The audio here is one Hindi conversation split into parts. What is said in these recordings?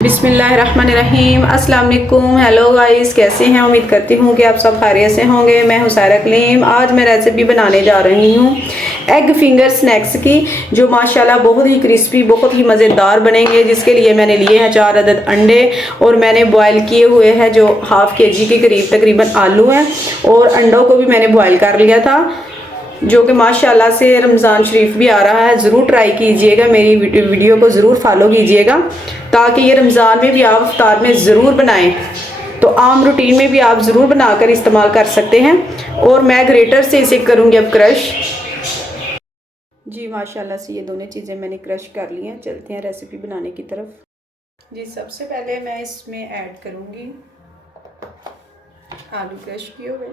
बिस्मिल्लाहिर्रहमानिर्रहीम अस्सलाम वालेकुम। हेलो गाइस, कैसे हैं? उम्मीद करती हूँ कि आप सब खैरियत से होंगे। मैं हुसैरा कलीम। आज मैं रेसिपी बनाने जा रही हूँ एग फिंगर स्नैक्स की, जो माशाल्लाह बहुत ही क्रिस्पी, बहुत ही मज़ेदार बनेंगे। जिसके लिए मैंने लिए हैं 4 अदद अंडे और मैंने बॉयल किए हुए हैं जो हाफ़ केजी के करीब तकरीबन आलू हैं, और अंडों को भी मैंने बॉयल कर लिया था, जो कि माशाल्लाह से रमज़ान शरीफ भी आ रहा है। ज़रूर ट्राई कीजिएगा, मेरी वीडियो को ज़रूर फॉलो कीजिएगा ताकि ये रमज़ान में भी आप इफ्तार में ज़रूर बनाएं, तो आम रूटीन में भी आप ज़रूर बनाकर इस्तेमाल कर सकते हैं। और मैं ग्रेटर से इसे करूँगी अब क्रश। जी माशाल्लाह से ये दोनों चीज़ें मैंने क्रश कर ली हैं। चलते हैं रेसिपी बनाने की तरफ। जी सबसे पहले मैं इसमें ऐड करूँगी आलू क्रश किए हुए।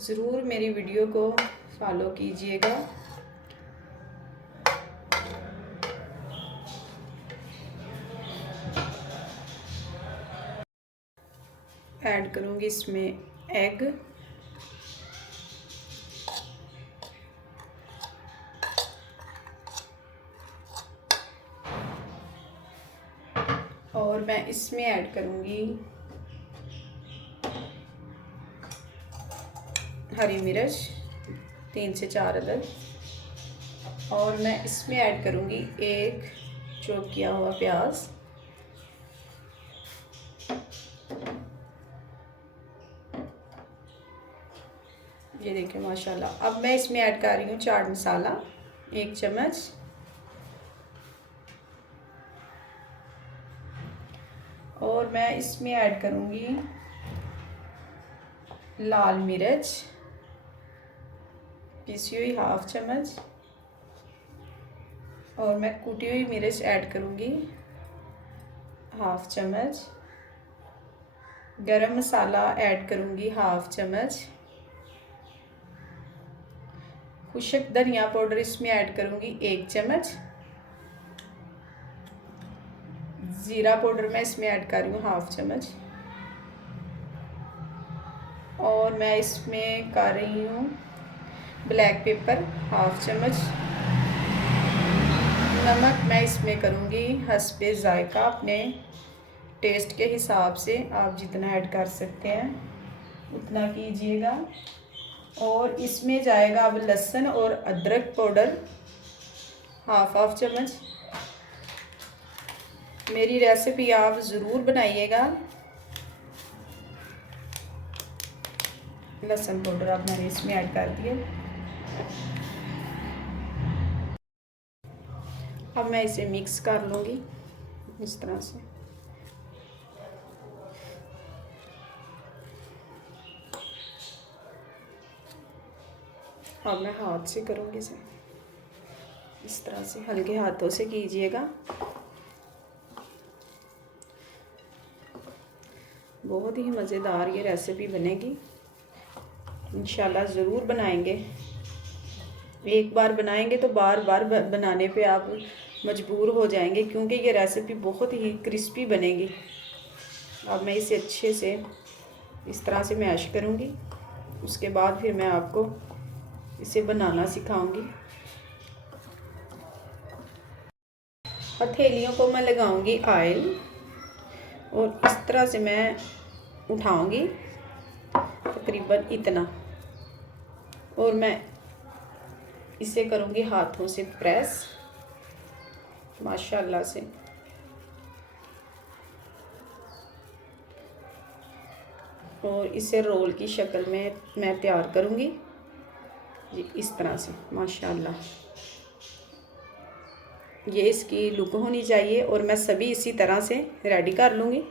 ज़रूर मेरी वीडियो को फॉलो कीजिएगा। ऐड करूँगी इसमें एग, और मैं इसमें ऐड करूँगी हरी मिर्च 3 से 4 अदद, और मैं इसमें ऐड करूँगी एक चॉप किया हुआ प्याज। ये देखिए माशाल्लाह। अब मैं इसमें ऐड कर रही हूँ चाट मसाला 1 चम्मच, और मैं इसमें ऐड करूँगी लाल मिर्च पिसी हुई 1/2 चम्मच, और मैं कूटी हुई मिर्च ऐड करूँगी 1/2 चम्मच। गरम मसाला ऐड करूँगी 1/2 चम्मच। खुशक धनिया पाउडर इसमें ऐड करूँगी 1 चम्मच। ज़ीरा पाउडर मैं इसमें ऐड कर रही हूँ 1/2 चम्मच, और मैं इसमें कर रही हूँ ब्लैक पेपर 1/2 चम्मच। नमक मैं इसमें करूँगी हस्बे ज़ायका, अपने टेस्ट के हिसाब से आप जितना ऐड कर सकते हैं उतना कीजिएगा। और इसमें जाएगा अब लहसुन और अदरक पाउडर 1/2 चम्मच। मेरी रेसिपी आप ज़रूर बनाइएगा। लहसुन पाउडर अब मैंने इसमें ऐड कर दिया। अब मैं इसे मिक्स कर लूँगी इस तरह से। अब मैं हाथ से करूँगी इसे, इस तरह से हल्के हाथों से कीजिएगा। बहुत ही मज़ेदार ये रेसिपी बनेगी, इंशाल्लाह ज़रूर बनाएंगे। एक बार बनाएंगे तो बार बार बनाने पे आप मजबूर हो जाएंगे, क्योंकि ये रेसिपी बहुत ही क्रिस्पी बनेगी। अब मैं इसे अच्छे से इस तरह से मैश करूँगी, उसके बाद फिर मैं आपको इसे बनाना सिखाऊंगी। हथेलियों को मैं लगाऊंगी ऑयल, और इस तरह से मैं उठाऊंगी तकरीबन इतना, और मैं इसे करूँगी हाथों से प्रेस माशाल्लाह से। और इसे रोल की शक्ल में मैं तैयार करूँगी जी, इस तरह से माशाल्लाह। ये इसकी लुक होनी चाहिए, और मैं सभी इसी तरह से रेडी कर लूँगी।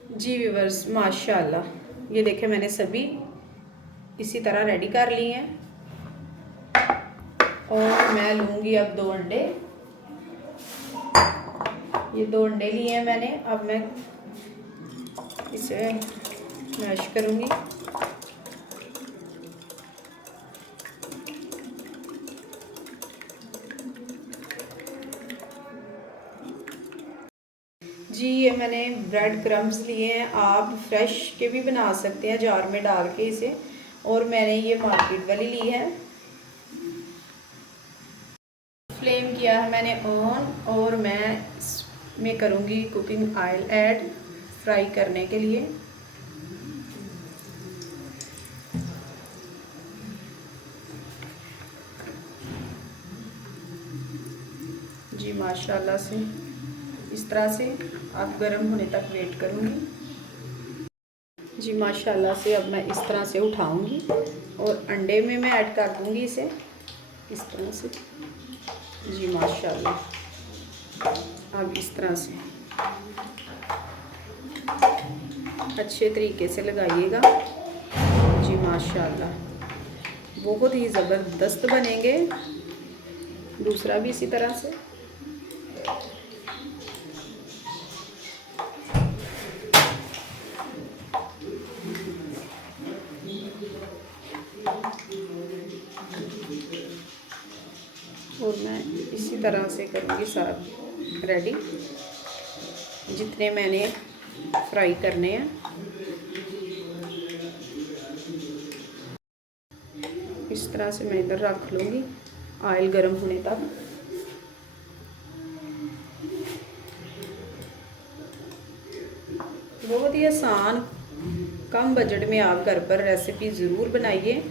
जी व्यूअर्स माशाल्लाह, ये देखें मैंने सभी इसी तरह रेडी कर ली हैं। और मैं लूँगी अब 2 अंडे। ये 2 अंडे लिए हैं मैंने। अब मैं इसे मैश करूँगी। जी ये मैंने ब्रेड क्रम्स लिए हैं, आप फ्रेश के भी बना सकते हैं जार में डाल के इसे, और मैंने ये मार्केट वाली ली है। फ्लेम किया है मैंने ऑन और मैं इसमें करूँगी कुकिंग ऑयल ऐड फ्राई करने के लिए। जी माशाल्लाह से इस तरह से आप गर्म होने तक वेट करूँगी। जी माशाल्लाह से अब मैं इस तरह से उठाऊँगी और अंडे में मैं ऐड कर दूँगी इसे इस तरह से। जी माशाल्लाह अब इस तरह से अच्छे तरीके से लगाइएगा। जी माशाल्लाह बहुत ही ज़बरदस्त बनेंगे। दूसरा भी इसी तरह से। और मैं इसी तरह से करूँगी साथ रेडी जितने मैंने फ्राई करने हैं। इस तरह से मैं इधर रख लूँगी ऑयल गर्म होने तक। बहुत ही आसान कम बजट में आप घर पर रेसिपी ज़रूर बनाइए।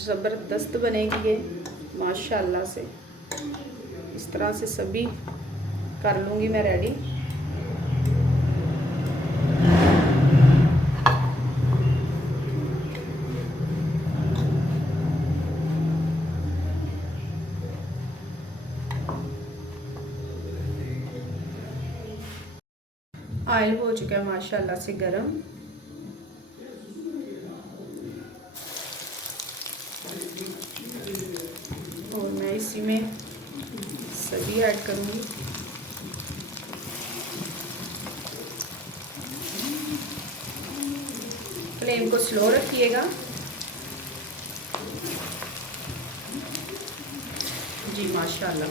ज़बरदस्त बनेगी ये माशाल्लाह से। इस तरह से सभी कर लूँगी मैं रेडी। ऑयल हो चुका है माशाल्लाह से गरम। और मैं इसी में सभी ऐड करूँगी। फ्लेम को स्लो रखिएगा। जी माशाल्लाह